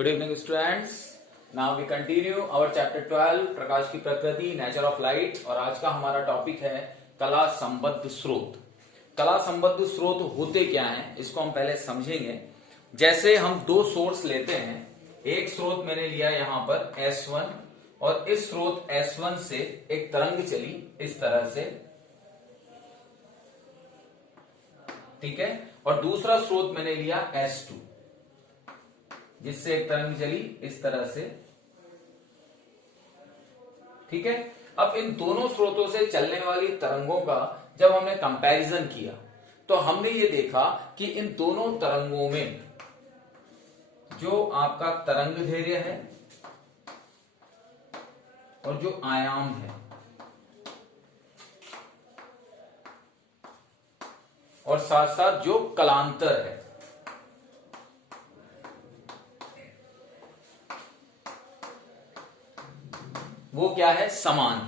Good evening, students. Now we continue our chapter 12 प्रकाश की प्रकृति, nature of light. और आज का हमारा टॉपिक है कला संबद्ध स्रोत। कला संबद्ध स्रोत होते क्या हैं, इसको हम पहले समझेंगे। जैसे हम दो सोर्स लेते हैं, एक स्रोत मैंने लिया यहां पर S1 और इस स्रोत S1 से एक तरंग चली इस तरह से, ठीक है। और दूसरा स्रोत मैंने लिया S2 जिससे एक तरंग चली इस तरह से, ठीक है। अब इन दोनों स्रोतों से चलने वाली तरंगों का जब हमने कंपैरिजन किया तो हमने ये देखा कि इन दोनों तरंगों में जो आपका तरंग दैर्ध्य है और जो आयाम है और साथ साथ जो कलांतर है, वो क्या है, समान।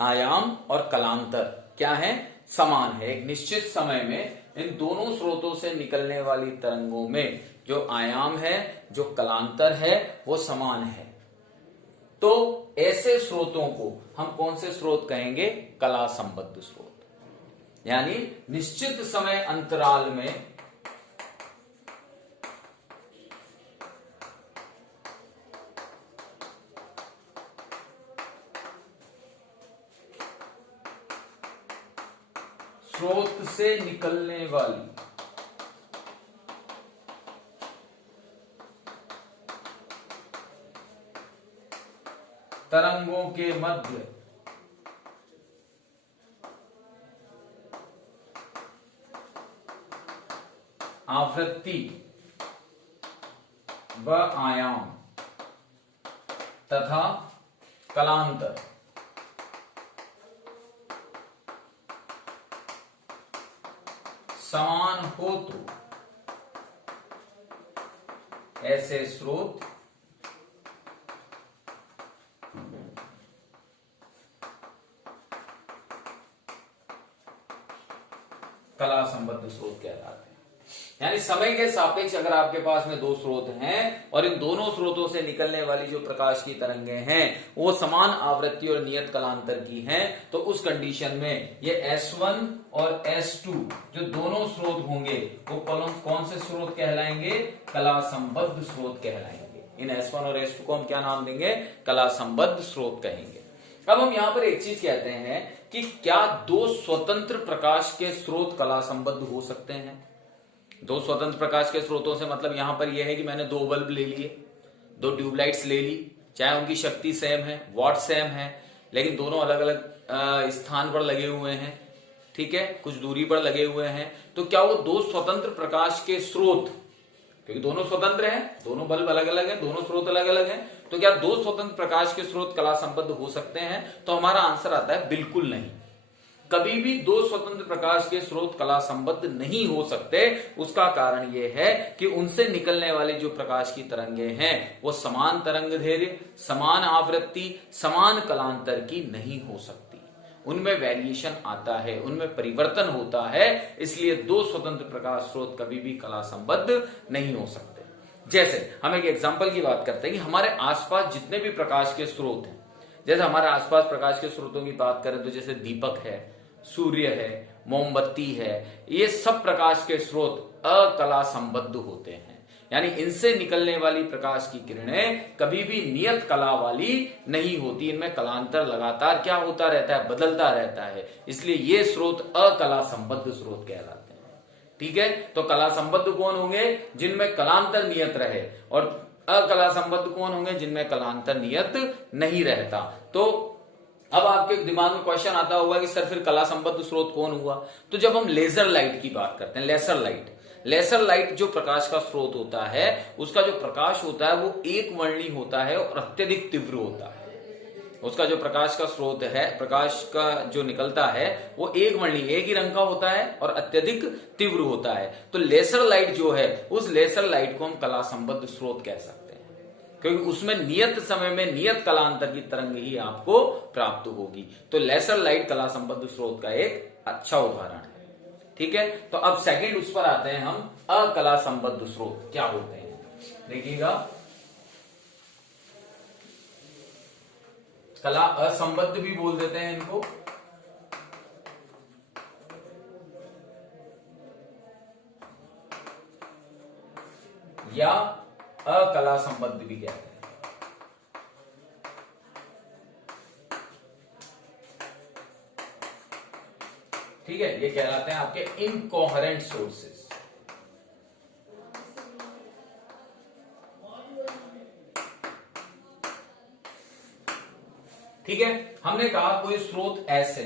आयाम और कलांतर क्या है, समान है। एक निश्चित समय में इन दोनों स्रोतों से निकलने वाली तरंगों में जो आयाम है, जो कलांतर है, वो समान है। तो ऐसे स्रोतों को हम कौन से स्रोत कहेंगे, कला संबद्ध स्रोत। यानी निश्चित समय अंतराल में स्रोत से निकलने वाली तरंगों के मध्य आवृत्ति व आयाम तथा कलांतर समान हो तो ऐसे स्रोत कला संबद्ध स्रोत कहलाते हैं। यानी समय के सापेक्ष अगर आपके पास में दो स्रोत हैं और इन दोनों स्रोतों से निकलने वाली जो प्रकाश की तरंगें हैं वो समान आवृत्ति और नियत कलांतर की हैं, तो उस कंडीशन में ये S1 और S2 जो दोनों स्रोत होंगे वो कौन से स्रोत कहलाएंगे, कला संबद्ध स्रोत कहलाएंगे। इन S1 और S2 को हम क्या नाम देंगे, कला संबद्ध स्रोत कहेंगे। अब हम यहां पर एक चीज कहते हैं कि क्या दो स्वतंत्र प्रकाश के स्रोत कला संबद्ध हो सकते हैं। दो स्वतंत्र प्रकाश के स्रोतों से मतलब यहां पर यह है कि मैंने दो बल्ब ले लिए, दो ट्यूबलाइट्स ले ली, चाहे उनकी शक्ति सेम है, वॉट सेम है, लेकिन दोनों अलग अलग स्थान पर लगे हुए हैं, ठीक है, कुछ दूरी पर लगे हुए हैं। तो क्या वो दो स्वतंत्र प्रकाश के स्रोत, क्योंकि दोनों स्वतंत्र हैं, दोनों बल्ब अलग अलग हैं, दोनों स्रोत अलग अलग हैं, तो क्या दो स्वतंत्र प्रकाश के स्रोत कला संबद्ध हो सकते हैं? तो हमारा आंसर आता है बिल्कुल नहीं। कभी भी दो स्वतंत्र प्रकाश के स्रोत कला संबद्ध नहीं हो सकते। उसका कारण यह है कि उनसे निकलने वाली जो प्रकाश की तरंगें हैं वो समान तरंग दैर्ध्य, समान आवृत्ति, समान कलांतर की नहीं हो सकती। उनमें वेरिएशन आता है, उनमें परिवर्तन होता है, इसलिए दो स्वतंत्र प्रकाश स्रोत कभी भी कला संबद्ध नहीं हो सकते। जैसे हम एक एग्जांपल की बात करते हैं कि हमारे आसपास जितने भी प्रकाश के स्रोत हैं, जैसे हमारे आसपास प्रकाश के स्रोतों की बात करें तो जैसे दीपक है, सूर्य है, मोमबत्ती है, ये सब प्रकाश के स्रोत अकला संबद्ध होते हैं। यानी इनसे निकलने वाली प्रकाश की किरणें कभी भी नियत कला वाली नहीं होती, इनमें कलांतर लगातार क्या होता रहता है, बदलता रहता है, इसलिए ये स्रोत अकला संबद्ध स्रोत कहलाते हैं, ठीक है। तो कला संबद्ध कौन होंगे, जिनमें कलांतर नियत रहे, और अकला संबद्ध कौन होंगे, जिनमें कलांतर नियत नहीं रहता। तो अब आपके दिमाग में क्वेश्चन आता होगा कि सर फिर कला संबद्ध स्रोत कौन हुआ। तो जब हम लेजर लाइट की बात करते हैं, लेजर लाइट जो प्रकाश का स्रोत होता है, उसका जो प्रकाश होता है वो एक वर्णी होता है और अत्यधिक तीव्र होता है। उसका जो प्रकाश का स्रोत है, प्रकाश का जो निकलता है वो एक वर्णी, एक ही रंग का होता है और अत्यधिक तीव्र होता है। तो लेजर लाइट जो है, उस लेजर लाइट को हम कला संबद्ध स्रोत कह सकते हैं, क्योंकि उसमें नियत समय में नियत कलांतर की तरंग ही आपको प्राप्त होगी। तो लेजर लाइट कला संबद्ध स्रोत का एक अच्छा उदाहरण है, ठीक है। तो अब सेकंड उस पर आते हैं हम, अकला संबद्ध स्रोत क्या होते हैं। देखिएगा, कला असंबद्ध भी बोल देते हैं इनको, या अकला संबद्ध भी कहते हैं। ठीक है, ये कहलाते हैं आपके इनकोहेरेंट सोर्सेस। ठीक है, हमने कहा कोई स्रोत एस है,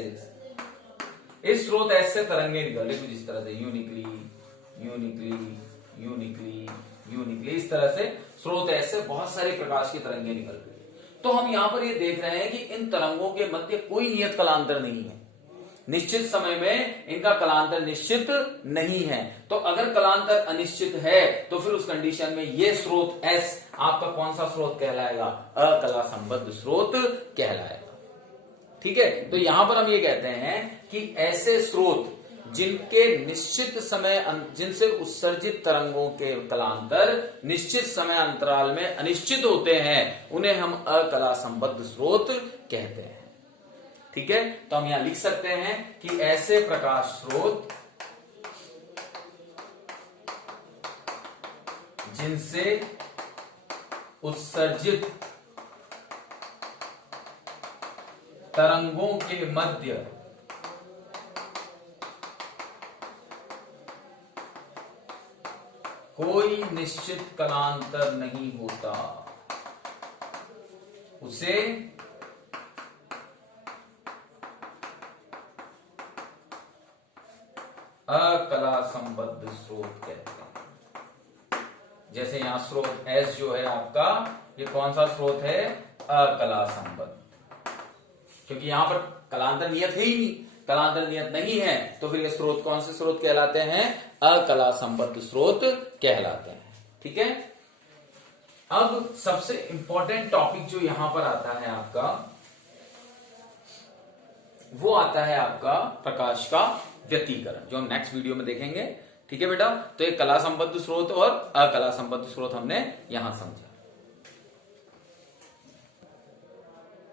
इस स्रोत एस से तरंगे निकल रही कुछ इस तरह से, यूनिकली यूनिकली यूनिकली यूनिकली, इस तरह से स्रोत एस से बहुत सारे प्रकाश की तरंगे निकल रही है। तो हम यहां पर ये देख रहे हैं कि इन तरंगों के मध्य कोई नियत कलांतर नहीं है, निश्चित समय में इनका कलांतर निश्चित नहीं है। तो अगर कलांतर अनिश्चित है तो फिर उस कंडीशन में ये स्रोत एस आपका कौन सा स्रोत कहलाएगा? अकला संबद्ध स्रोत कहलाएगा। ठीक है, तो यहां पर हम ये कहते हैं कि ऐसे स्रोत जिनके निश्चित समय, जिनसे उत्सर्जित तरंगों के कलांतर निश्चित समय अंतराल में अनिश्चित होते हैं, उन्हें हम अकला संबद्ध स्रोत कहते हैं। ठीक है, तो हम यहां लिख सकते हैं कि ऐसे प्रकाश स्रोत जिनसे उत्सर्जित तरंगों के मध्य कोई निश्चित कलांतर नहीं होता, उसे अकला संबद्ध स्रोत कहते हैं। जैसे यहां स्रोत एस जो है आपका, ये कौन सा स्रोत है? अकला संबद्ध, क्योंकि यहां पर कलांतर नियत है ही नहीं, कलांतर नियत नहीं है, तो फिर ये स्रोत कौन से स्रोत कहलाते हैं? अकला संबद्ध स्रोत कहलाते हैं। ठीक है, अब सबसे इंपॉर्टेंट टॉपिक जो यहां पर आता है आपका, वो आता है आपका प्रकाश का व्यतिकरण, जो हम नेक्स्ट वीडियो में देखेंगे। ठीक है बेटा, तो एक कला संबद्ध स्रोत और अकला संबद्ध स्रोत हमने यहां समझा।